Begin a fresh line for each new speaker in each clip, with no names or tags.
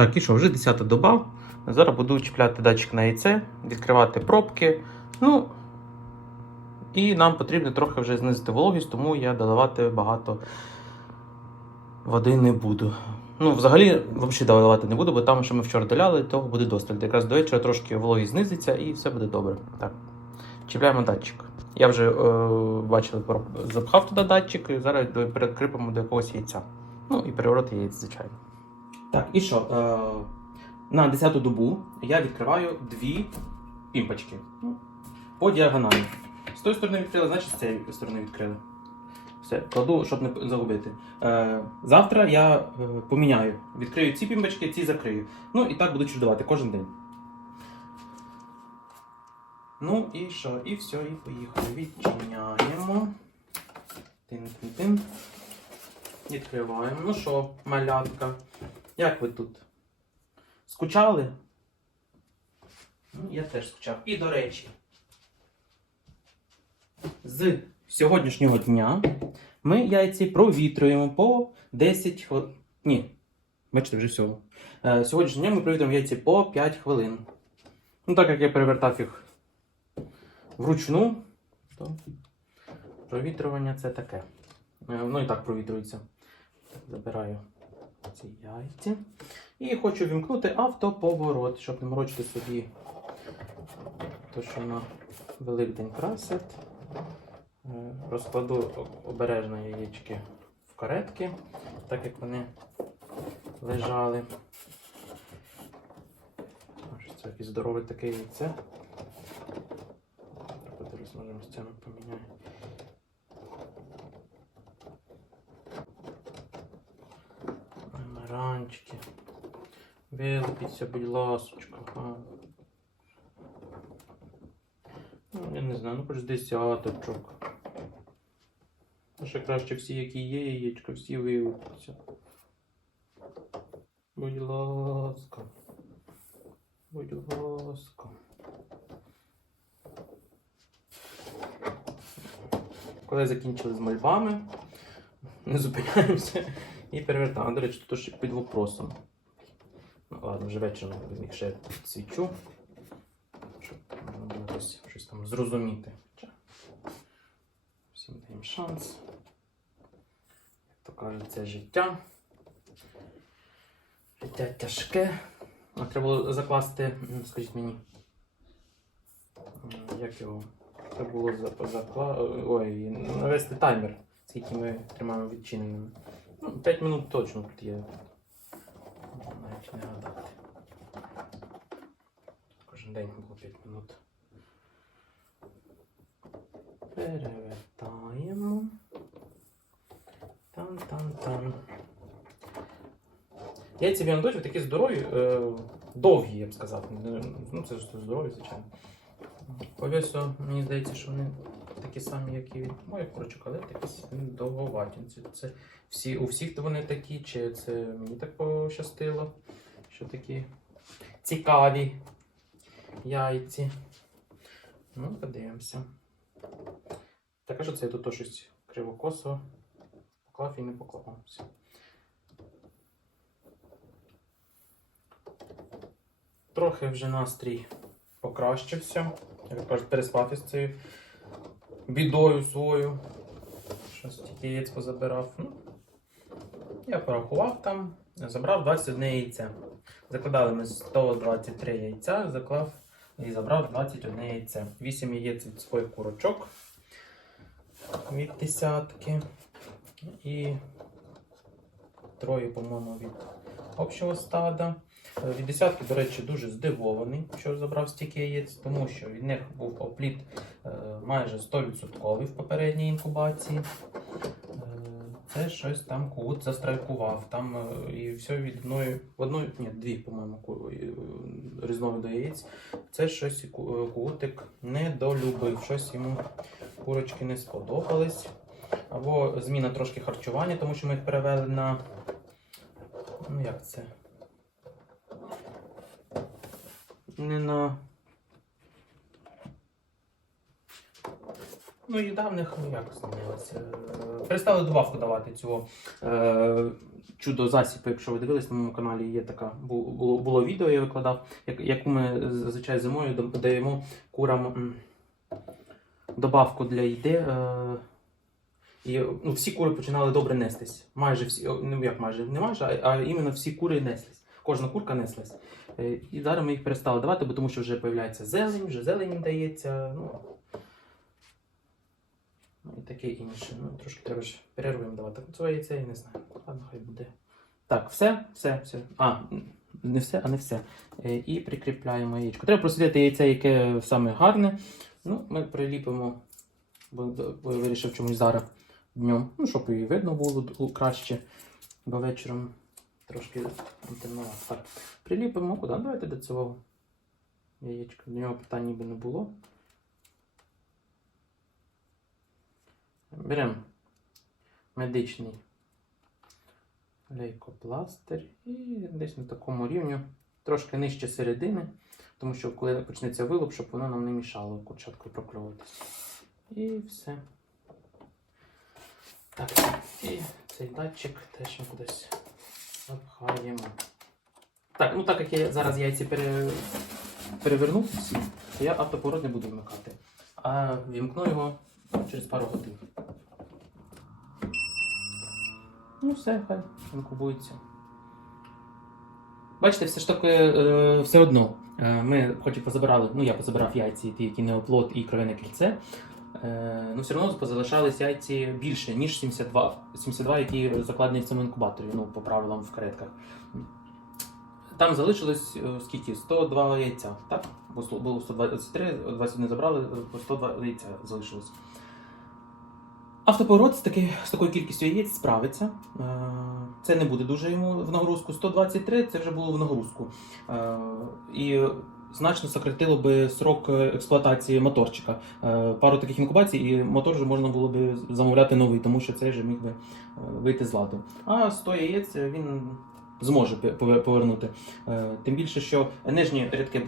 Так, і що, вже 10 доба. Зараз буду чіпляти датчик на яйце, відкривати пробки. Ну, і нам потрібно трохи вже знизити вологість, тому я доливати багато води не буду. Ну, взагалі, взагалі доливати не буду, бо там, що ми вчора доляли, того буде досталь. Якраз до вечора трошки вологість знизиться і все буде добре. Так. Чіпляємо датчик. Я вже е, бачили, запхав туди датчик, і зараз перекріпимо до якогось яйця. Ну і переворот яєць, звичайно. Так, і що? Е, на 10-ту добу я відкриваю дві пімпочки. Ну, по діагоналі. З тої сторони відкрили, значить з цієї сторони відкрили. Все, кладу, щоб не загубити. Е, завтра я е, поміняю. Відкрию ці пімпочки, ці закрию. Ну і так буду чудувати кожен день. Ну і що? І все, і поїхали. Відчиняємо. Тин-тин-тин. Відкриваємо. Ну що, малятка, як ви тут? Скучали? Ну, я теж скучав. І до речі, з сьогоднішнього дня ми яйці провітрюємо по 10 хвилин. Ні, бачите, вже все. Е, Сьогоднішнього дня ми провітрюємо яйці по 5 хвилин. Ну, так як я перевертав їх вручну, то провітрювання це таке. Воно і так провітрюється. Забираю ці яйця. І хочу вімкнути автоповорот, щоб не морочити собі то, що на Великдень красять. Е, Розкладу обережно яєчки в каретки, так як вони лежали. Це якесь здорове таке яйце. Подивлюсь, може місцями поміняю. Маранчики. Вилупіться, будь ласочка. А. Ну, я не знаю, ну хоч десяточок. А ще краще всі, які є яєчка, всі вилупляться. Будь ласка. Будь ласка. Коли закінчили з мольбами, не зупиняємося і перевертаємо. До речі, тут ще під вопросом. Ну, ладно, вже вечором їх ще свічу. Щоб було якось щось там зрозуміти. Всім даємо шанс. Як то кажуть, це життя. Життя тяжке. А треба було закласти, скажіть мені. Як його? Треба було закла... Ой, навести таймер, скільки ми тримаємо відчиненими. Ну, 5 минут точно тут є. Можна навіть не гадати. Кожен день було 5 минут. Перевертаємо. Там-там-там. Яйця віандочок такі здорові, е, довгі, я б сказав. Не- Ну, це ж здорові, звичайно. По весу, мені здається, що вони такі самі, як і від моїх курочок, але такі довговаті. Це, це всі, у всіх вони такі, чи це мені так пощастило, що такі цікаві яйці. Ну, подивимося. Так, що це я тут то щось кривокосо поклав і не поклав. Трохи вже настрій покращився. Як кажуть, переспати з цією бідою свою. Щось тільки яєць позабирав. Ну, я порахував там, забрав 21 яйце. Закладали ми 123 яйця, заклав і забрав 21 яйце. 8 яєць від своїх курочок від десятки. І троє, по-моєму, від общого стада. Е, Від десятки, до речі, дуже здивований, що забрав стільки яєць, тому що від них був опліт е, майже 100% в попередній інкубації. Е, Це щось там кут застрайкував. Там і все від одної, в одної, ні, дві, по-моєму, е, яєць. Це щось ку- кутик недолюбив, щось йому курочки не сподобались. Або зміна трошки харчування, тому що ми їх перевели на. Ну як це? Не на. Ну, їда в них ну, як змінилася. Е, Перестали добавку давати цього е, чудо засіпу, якщо ви дивились на моєму каналі, є така було, було відео, я викладав, як, яку ми зазвичай зимою да- даємо курам добавку для їди. Е, і ну, всі кури починали добре нестись. Майже всі, ну як майже, не майже, а, а іменно всі кури неслись. Кожна курка неслась. Е, І зараз ми їх перестали давати, бо тому що вже з'являється зелень, вже зелень дається. Ну, ну і таке інше. Ну, трошки треба ж перерву їм давати. Це яйця я не знаю. Ладно, хай буде. Так, все, все, все. А, не все, а не все. Е, І прикріпляємо яєчко. Треба просидіти яйце, яке саме гарне. Ну, ми приліпимо, бо, вирішив чомусь зараз днем. Ну, щоб і видно було краще. Бо вечором трошки темно. Так, приліпимо куди? Давайте до цього яєчка. До нього питань ніби не було. Беремо медичний лейкопластир і десь на такому рівні, трошки нижче середини, тому що коли почнеться вилуп, щоб воно нам не мішало курчатку прокльовуватися. І все. Так, і цей датчик теж ми кудись запхаємо. Так, ну так як я зараз яйці пере... перевернув то я автоповорот не буду вмикати. А вімкну його через пару годин. Ну, все, хай інкубується. Бачите, все ж таки е, все одно. Е, ми хоч і позабирали, ну я позабирав яйці, ті, які не оплот і кровяне кільце. Е, ну, все одно позалишались яйці більше, ніж 72, 72 які закладені в цьому інкубаторі, ну, по правилам в каретках. Там залишилось е, скільки? 102 яйця, так? Бо було 123, 21 забрали, по 102 яйця залишилось. Автоповорот з, таки, з такою кількістю яєць справиться. Е, Це не буде дуже йому в нагрузку. 123 це вже було в нагрузку. Е, І значно сократило би срок е, експлуатації моторчика. Е, Пару таких інкубацій, і мотор вже можна було би замовляти новий, тому що цей вже міг би е, вийти з ладу. А 100 яєць він зможе повернути. Тим більше, що нижні рядки,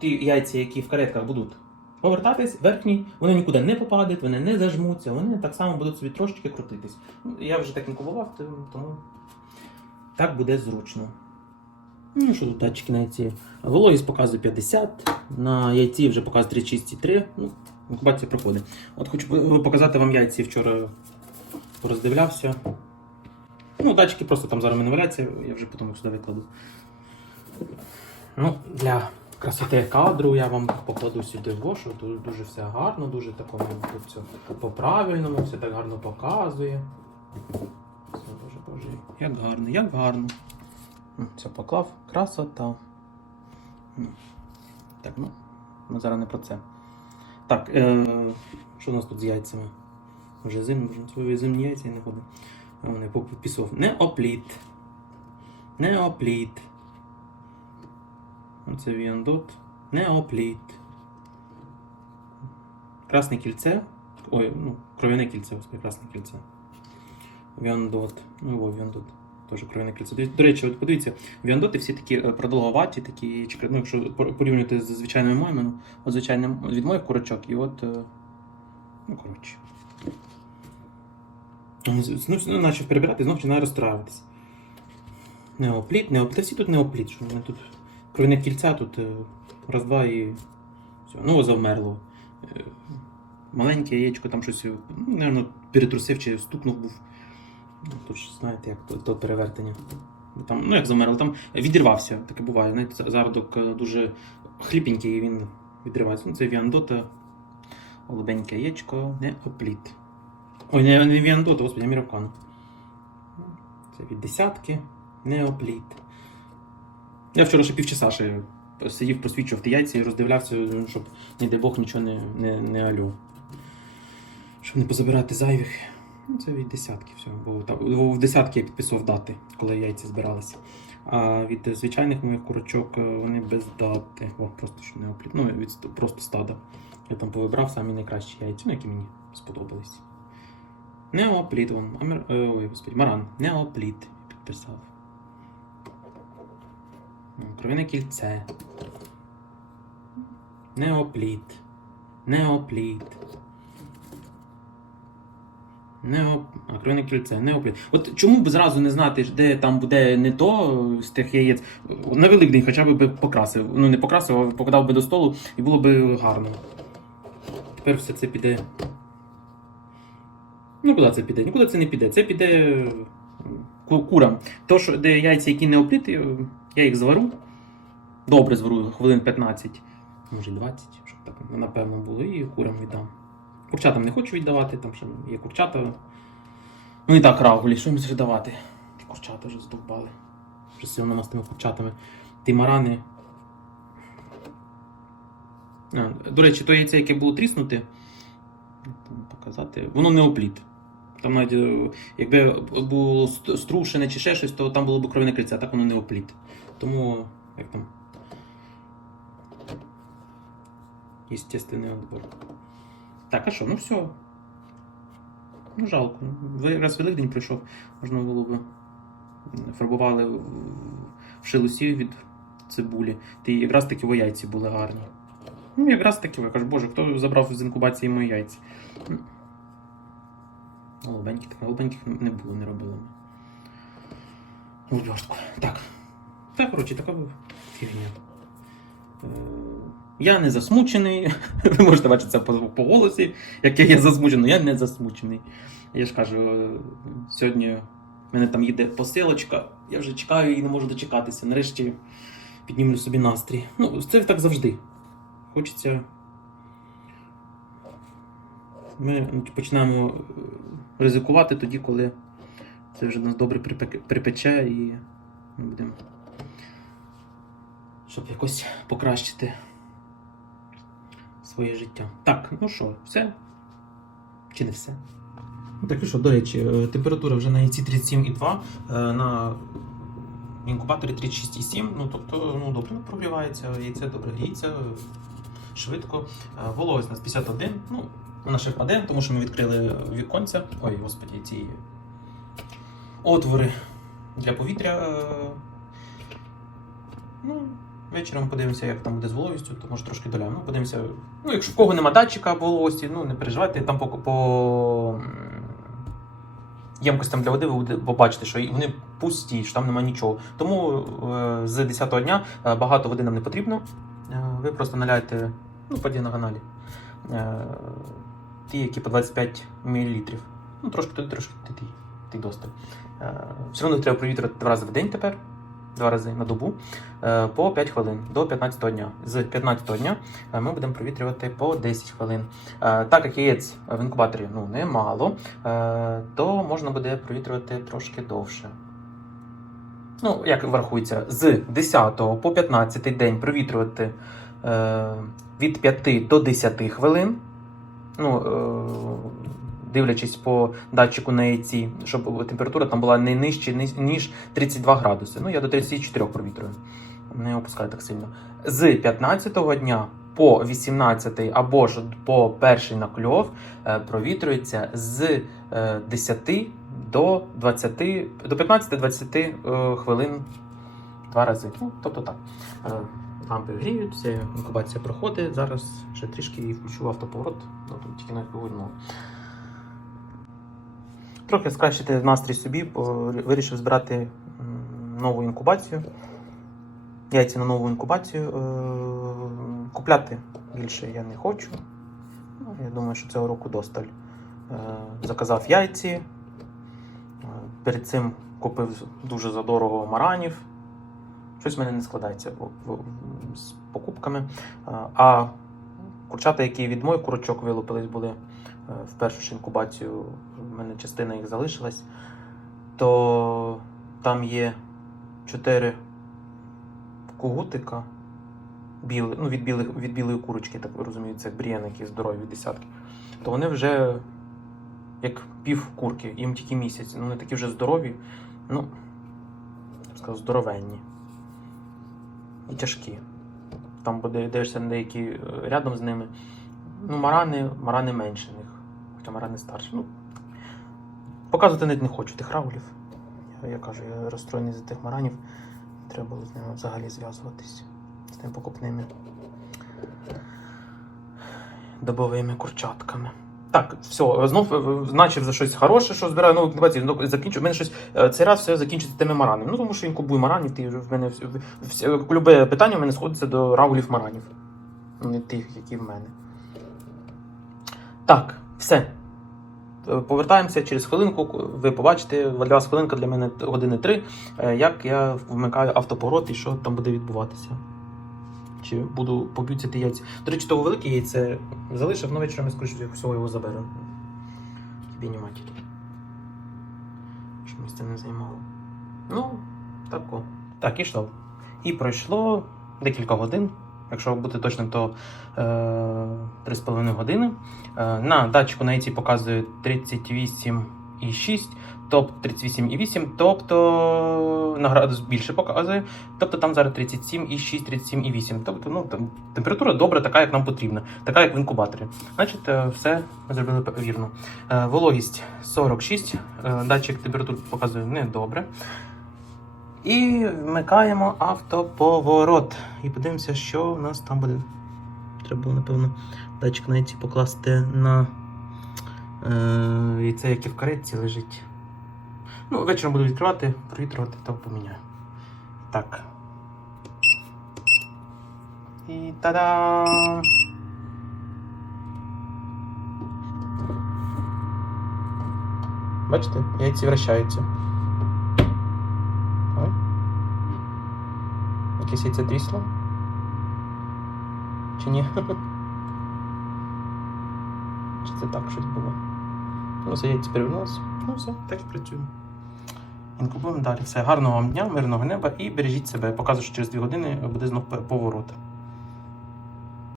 ті яйця, які в каретках будуть повертатись, верхні, вони нікуди не попадуть, вони не зажмуться, вони так само будуть собі трошечки крутитись. Ну, Я вже так інкубував, тому так буде зручно. Ну, що тут датчики на яйці? Вологість показує 50, на яйці вже показує 36,3. Ну, інкубація проходить. От хочу показати вам яйці вчора роздивлявся. Ну, датчики просто там зараз не я вже потім їх сюди викладу. Ну, для красоти кадру я вам покладу сюди во, що тут дуже все гарно, дуже такому по-правильному, все так гарно показує. Все, боже, боже, як гарно, як гарно. Все поклав, красота. Так, ну, ми зараз не про це. Так, е, що у нас тут з яйцями? Вже зимно, свої зимні яйця і не ходить. Вони пописав. Неопліт. Неопліт. Оце віандот. Неопліт. Красне кільце. Ой, ну, кров'яне кільце, ось красне кільце. Віандот. Ну, о, віандот. Теж кров'яне кільце. До- речі, от подивіться, віандоти всі такі е, продовговаті, такі, ну, якщо порівнювати з звичайними моїми, ну, от звичайним від моїх курочок, і от. е, Ну, коротше. Ну, ну, почав перебирати, знов починає розстраюватися. Неопліт, неопліт. Та всі тут неопліт, що вони тут кровіне кільця, тут е, раз-два і все. Ну, завмерло. Маленьке яєчко там щось, ну, перетрусив чи стукнув був. Ну, Тут ж знаєте, як то, то перевертення. Там, ну, як замерло, там відірвався, таке буває. Знаєте, зародок е, дуже хліпенький, він відривається. Ну, це віандота, голубеньке яєчко, неопліт. Ой, не, не Віандота, господи, Амірокан. Це від десятки. Неопліт. Я вчора ще півчаса ще сидів, просвічував ті яйця і роздивлявся, ну, щоб, не дай Бог, нічого не, не, не алю. Щоб не позабирати зайвих. Ну, це від десятки всього. Бо, так, в десятки я підписував дати, коли яйця збиралися. А від звичайних моїх курочок е, вони без дати. О, просто що неопліт. Ну, від просто стада. Я там повибрав самі найкращі яйця, ну, які мені сподобались. Неопліт, вон, Амер... е, ой, господи, Маран. Неопліт підписав. Кровяне кільце. Неопліт. Неопліт. Не оп... кільце, не опліт. От чому б зразу не знати, де там буде не то з тих яєць? На Великдень хоча б покрасив. Ну не покрасив, а покидав би до столу і було б гарно. Тепер все це піде. Ну, куди це піде? Нікуди це не піде. Це піде е, курам. То, що де яйця, які не опліти, е, я їх звару. Добре звару, хвилин 15, може 20, щоб так напевно було, і курам віддам. Курчатам не хочу віддавати, там ще є курчата. Ну і так, рагулі, що їм вже давати? Ті курчата вже здовбали. Вже сильно нас з тими курчатами. Ті марани. А, до речі, то яйце, яке було тріснуте, там показати, воно не опліт. Там навіть, е, якби було струшене чи ще щось, то там було б кров'яне кільце, а так воно не опліт. Тому, як там. Естественний отбор. Так, а що? Ну все. Ну, жалко. Якраз Великдень прийшов, можна було б фарбували в шелусі від цибулі. Ти якраз такі яйці були гарні. Ну, якраз такі, я кажу, боже, хто забрав з інкубації мої яйця? М. Голубеньких, так, голубеньких не було, не робили ми. В. Так. Так, коротше, така фігня. Я не засмучений. Ви можете бачити це по, голосі, як я засмучений, я не засмучений. Я ж кажу, сьогодні в мене там їде посилочка, я вже чекаю і не можу дочекатися. Нарешті піднімлю собі настрій. Ну, це так завжди. Хочеться. Ми починаємо е, ризикувати тоді, коли це вже нас добре припече і ми будемо. Щоб якось покращити своє життя. Так, ну що, все? Чи не все? Ну, Так і що, до речі, е, температура вже на яйці 37,2, е, на інкубаторі 36,7, ну тобто ну, добре прогрівається, яйце добре гріється, швидко. Е, Вологість у нас 51, ну, вона ще впаде, тому що ми відкрили віконця. Ой, господі, ці отвори для повітря. Ну, вечором подивимося, як там буде з вологістю, то може трошки доля. Ну, подивимося. Ну, якщо в кого нема датчика вологості, ну не переживайте, там по, по ємкостям для води ви побачите, що вони пусті, що там немає нічого. Тому е, з 10-го дня е, багато води нам не потрібно. Е, ви просто наляйте ну, по діагоналі. Е, ті, які по 25 мл. Ну, трошки туди, трошки туди. Ти досталь. Е, все одно треба провітрювати два рази в день тепер, два рази на добу, е, по 5 хвилин до 15 дня. З 15 дня е, ми будемо провітрювати по 10 хвилин. Е, Так як яєць в інкубаторі ну, немало, то можна буде провітрювати трошки довше. Ну, як врахується, з 10 по 15 день провітрювати від 5 до 10 хвилин. Ну, дивлячись по датчику на яйці, щоб температура там була не нижче, ніж 32 градуси. Ну, я до 34 провітрюю. Не опускаю так сильно. З 15-го дня по 18-й або ж по перший накльов е, провітрюється з е, 10 до 20, до 15-20 е, хвилин два рази. Ну, тобто так. Е, Лампи гріються, інкубація проходить. Зараз ще трішки і включу автоповорот, ну, тільки на видно. Трохи скращити настрій собі, вирішив збирати нову інкубацію. Яйця на нову інкубацію. Е, Купляти більше я не хочу. Я думаю, що цього року досталь. Е, Заказав яйці. Е, Перед цим купив дуже задорого маранів. Щось в мене не складається з покупками. А курчата, які від моїх курочок вилупились, були в першу ж інкубацію, в мене частина їх залишилась, то там є чотири кугутика білі, ну, від, білих, від білої курочки, так ви розумієте, це бріяники здорові десятки. То вони вже як пів курки, їм тільки місяць. Ну, вони такі вже здорові, ну, я б сказав, здоровенні і тяжкі. Там буде дивишся на деякі е, рядом з ними. Ну, марани, марани менше них. Хоча марани старші. Ну, показувати навіть не хочу тих раулів. Я, я кажу, я розстроєний за тих маранів. Треба було з ними взагалі зв'язуватись. З тим покупними добовими курчатками. Так, все, знов е, начав за щось хороше, що збираю. Ну, давайте ну, закінчу. Мене щось е, цей раз все закінчиться тими маранами. Ну, тому що він купує маранів, ти в мене всі- любе питання в мене сходиться до рагулів маранів. Не тих, які в мене. Так, все. Повертаємося через хвилинку. Ви побачите, для вас хвилинка для мене години три. е, Як я вмикаю автоповорот і що там буде відбуватися. Чи буду поб'ються ті яйця. До речі, того велике яйце залишив, але вечором я скоріше всього його заберу. Тобі матері. Щоб місце не займало. Ну, тако. Так, і що? І пройшло декілька годин. Якщо бути точним, то е, 3,5 години. Е, на датчику на яйці показує 38,6, тобто 38,8, тобто на градус більше показує. Тобто там зараз 37,6, 37,8. Тобто ну, там, температура добра, така, як нам потрібна, така, як в інкубаторі. Значить, е, все зробили вірно. Е, Вологість 46, е, датчик температури показує недобре. І вмикаємо автоповорот. І подивимося, що у нас там буде. Треба було, напевно, датчик на яйці покласти на е, яйце, яке в каретці лежить. Ну, вечором буду відкривати, провітрювати, то поміняю. Так. І та-дам! Бачите, яйці вращаються. Якесь яйце трісло? Чи ні? Чи це так щось було? Ну, все, яйце перевернулося. Ну, все, так і працюємо. Інкубуємо далі. Все, гарного вам дня, мирного неба і бережіть себе. Показую, що через 2 години буде знов поворот.